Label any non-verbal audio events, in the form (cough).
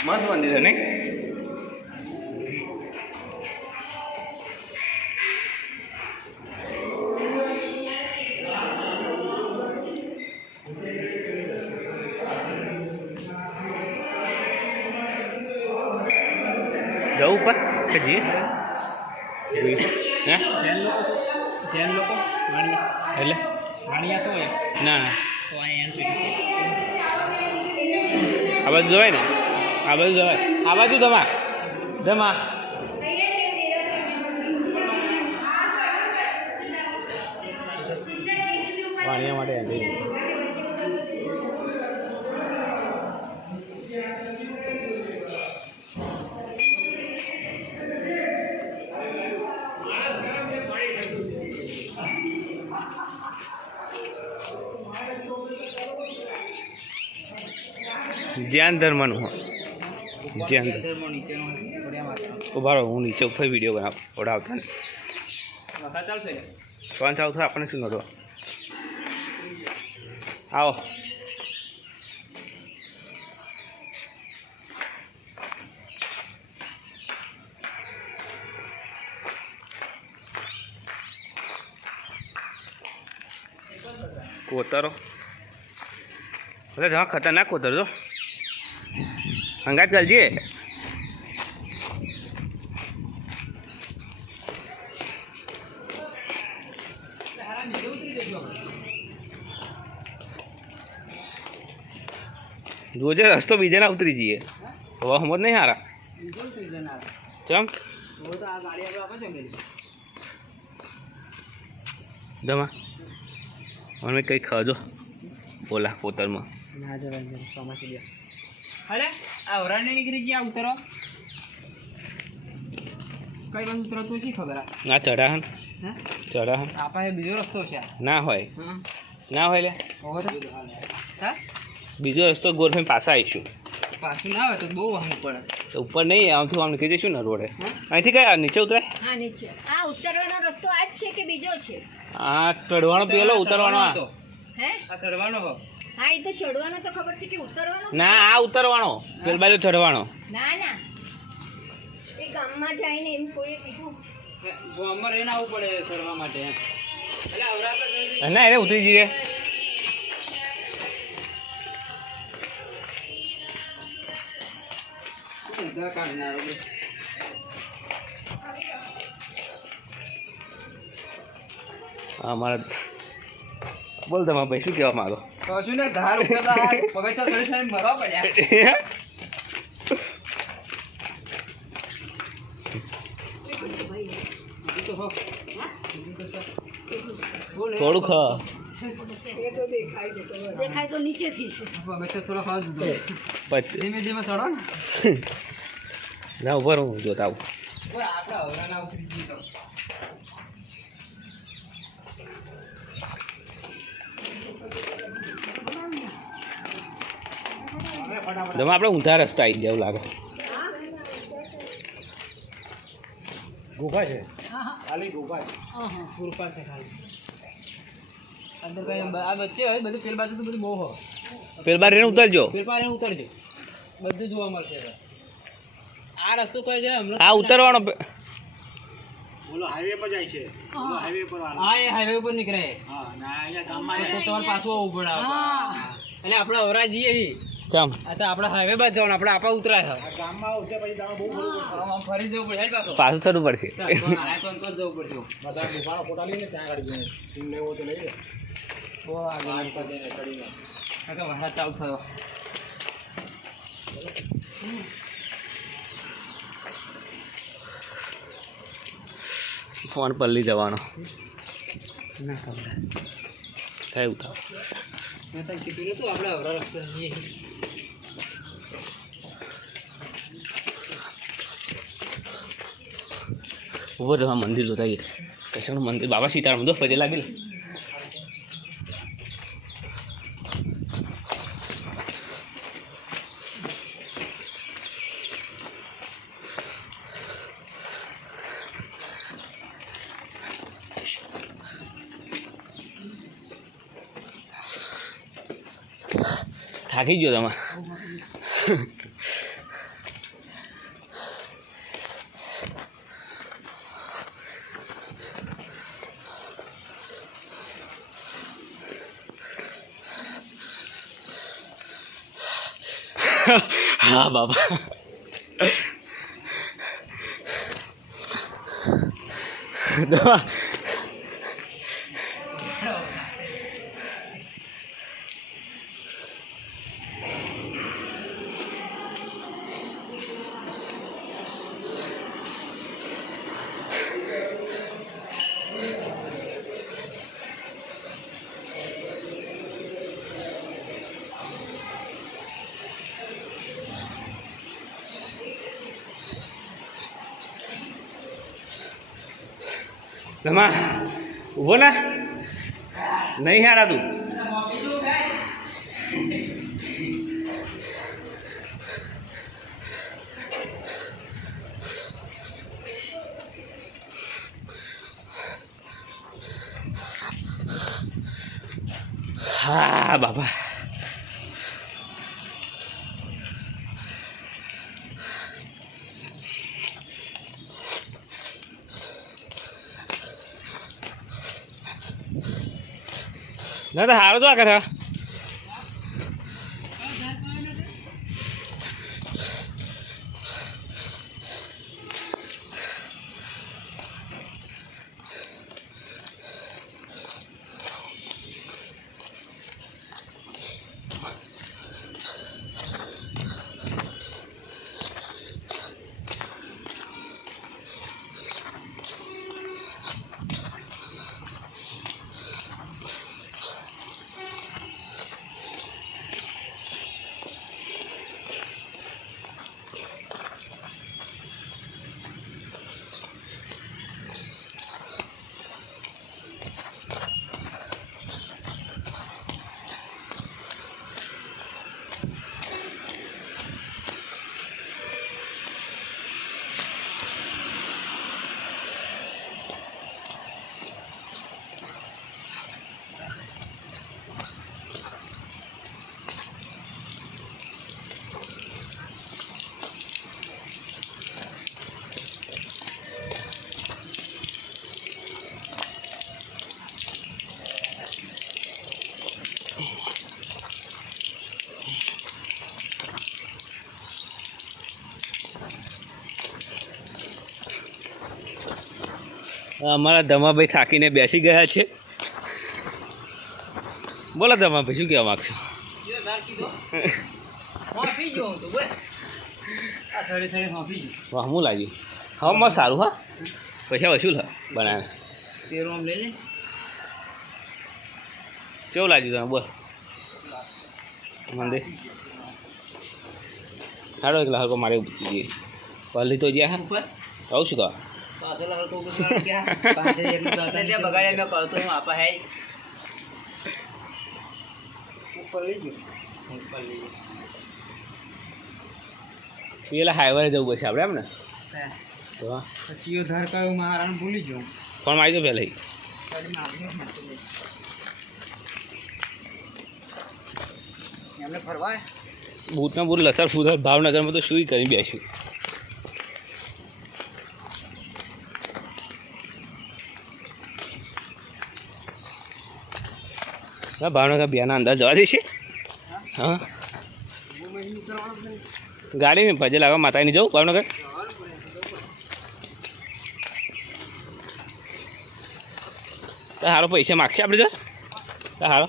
મસ્ત મંદિર છે નહીં જવું ઉપર કે જઈએ જોઈએ હે જૈન લોકો શું જૈન લોકો વાણિયા એટલે વાણિયા શું હોય ના ના તો અહીંયા આ બાજુ જવાય ને આ બાજુ જવાય આ બાજુ જમા જમા પાણીયા માટે ધ્યાન ધર્મનું હો ધ્યાન ધર્મ ધર્મ નીચે પડ્યા માતા ઊભા રહો હું નીચે ઉપર વીડિયો બનાવ ઓઢાવતા ફોન ચાલુ થાય આપણને શું નતો આવો. કોતરો. અરે હા ખતરનાક કોતર જો અંગાત કરજે. જોજે રસ્તો બીજે ના ઉતરી જઈએ. હવે હમત નહીં હારા. ચમ? દમા મને કંઈ ખાજો. ઓલા પોતરમાં. ના જવાય ચોમાસી અરે આ ઓરાની નીકળી ગયા ઉતરો. કઈ બાજુ ઉતરો તું શી ખબર આ ના ચઢાહન હે? ચઢાહન આ પાસે બીજો રસ્તો છે. ના હોય. ના હોય લે. હા? બીજો રસ્તો ગોરફેન પાછા આવીશું. પાછું ના આવે તો બહુ વાહન પડે. તો ઉપર નહીં આમથી આમ નીકળી જઈશું ને રોડે? અહીંથી કયા નીચે ઉતરાય? હા નીચે. આ ઉતરવાનો રસ્તો આ જ છે કે બીજો છે? આ ચઢવાનો પેલો ઉતરવાનો આ. હતો. હે? આ ચડવાનો હો. હા એ તો ચડવાનો તો ખબર છે કે ઉતરવાનો? ના આ ઉતરવાનો. પેલ બાજુ ચઢવાનો. ના ના. એ ગામમાં જઈને એમ કોઈ કીધું. ગામમાં રહીને આવવું પડે ચડવા માટે એટલે અવરા ના એને ઉતરી જઈએ. કાઢનારો બે. બોલ તમારા ભાઈ શું કહેવા માંગો? કશું ને ધાર થઈને મરવા પડ્યા. બીજું તો. થોડું ખા. દેખાય તો નીચેથી છે. થોડા ખાવા પછી ધીમે ધીમે ચડો ના. ઉભર હું જોતા આવું. આપણા હવરાના ઉતરી જઈએ તમે આપણે ઊંધા રસ્તા આવી જાય લાગે. ગુફા છે? ખાલી ગુફા છે. ગુફા છે ખાલી. અંદર કઈ આ વચ્ચે હોય બધું પેલ બાજુ તો બધું બહુ હોય. પેલ બાર એને ઉતરજો. પેલ એને ઉતરજો. બધું જોવા મળશે આ રસ્તો તો છે હમણાં આ ઉતરવાનો બોલો હાઈવે પર જાય છે. બોલો હાઈવે પર હા એ હાઈવે ઉપર નીકળે. હા ના અહીંયા ગામમાં તો તમારે પાછું આવવું પડે. એટલે આપણે અવરા જઈએ ઈ. ચમ. આ તો આપણે હાઈવે બાદ જવાનું આપણે આપા ઉતરાય છે આ ગામમાં આવશે પછી તમે બહુ આમ આમ ફરી જવું પડે હેડ પાછું. ચડવું પડશે. આ તો જવું પડશે? બસ આ ગુફાનો ફોટા લઈને ત્યાં આગળ જઈને સીન લેવો તો લઈ લે. બહુ આગળ. જઈને ચડીને. આ તો વરસાદ ચાલુ થયો. ફોન પર લઈ જવાનો. ના ખબર. થાય મેં તને કીધું નતું આપણે અવરા રસ્તે જઈએ ઊભો તો મંદિર જોતા કૃષ્ણ મંદિર? બાબા સીતારામ જો ફરી લાગેલ. થાકી ગયો તમે. (laughs) હા બાપા દવા. રમા ઊભો ના. નહીં હારા તું. હા બાપા. ના તો હારો તો આ કરે અમારા ધમાભાઈ થાકીને બેસી ગયા છે. બોલો ધમાભાઈ શું કહેવા માગશો? હું લાગ્યું? હા મસ્ત સારું હા? પૈસા વસૂલ હા બનાવે? કેવું લાગ્યું તમે બોલ. મંદિર સારો એકલા હલકો મારે જઈએ પહેલી તો જ્યાં હા? આવું કહું છું તો પાછળ હળકો ગુજવાળ ગયા. પાંચે એટલે બગાડ્યા મેં કહું હું આપા હે. ઉપર લઈ ગયો ઉપર લઈ ગયો પેલા હાઈવે જવું પડશે આપણે એમ ને તો. પછી ધાર કયો ભૂલી ગયો કોણ મારી દો પહેલાં એમને ફરવા બૂટના બૂટ લસર ફૂદર ભાવનગરમાં તો શું કરી બેસ્યું. હા ભાવનગર બિયાના અંદર જવા દેશે હા. ગાડી ને ભજે લાગવા માતાની જવું ભાવનગર સારો પૈસા માગશે આપણે જો હારો